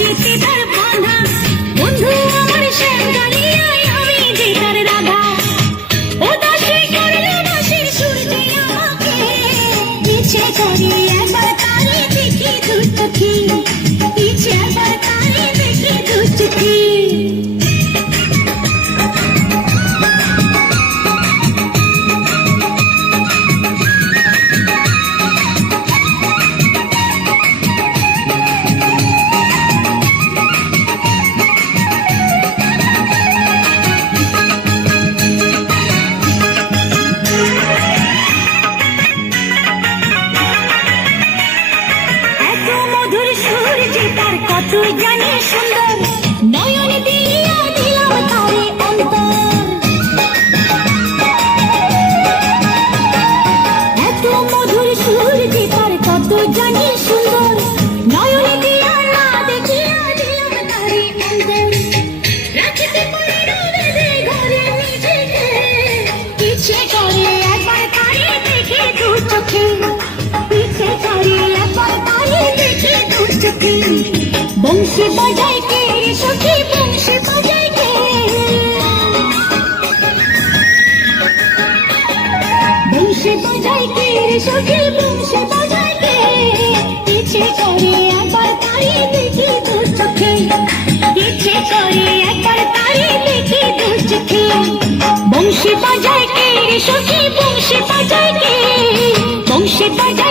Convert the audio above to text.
হাসিতে তার বাঁধা, বন্ধু আমার শ্যামকালিয়ায় আমি যে তার রাধা। ও দাসী করলো দাসীর সুর যে আমাকে, ইচ্ছে করে একবার তারে দেখি দু চোখে, ইচ্ছে একবার তারে দেখি দু চোখে। তুই জানি সুন্দর নয়ন দিয়া দিলাম তারে অন্তর, এত মধুর সুর যে তার কত জানি সুন্দর, নয়ন দিয়া না দেখিয়া দিলাম তারে অন্তর। রাখিতে পারি রোদে ঘরে নিজেকে, ইচ্ছে করে একবার তারে দেখে দু চোখে, ইচ্ছে করে একবার তারে দেখে দু চোখে। বংশী বাজায় কে রে সখী, বংশী বাজায় কে, বংশী বাজায় কে রে সখী, বংশী বাজায় কে। ইচ্ছে করে একবার তারে দেখি দু চোখে, ইচ্ছে করে একবার তারে দেখি দু চোখে। বংশী বাজায় কে রে সখী, বংশী বাজায় কে, বংশী বাজায়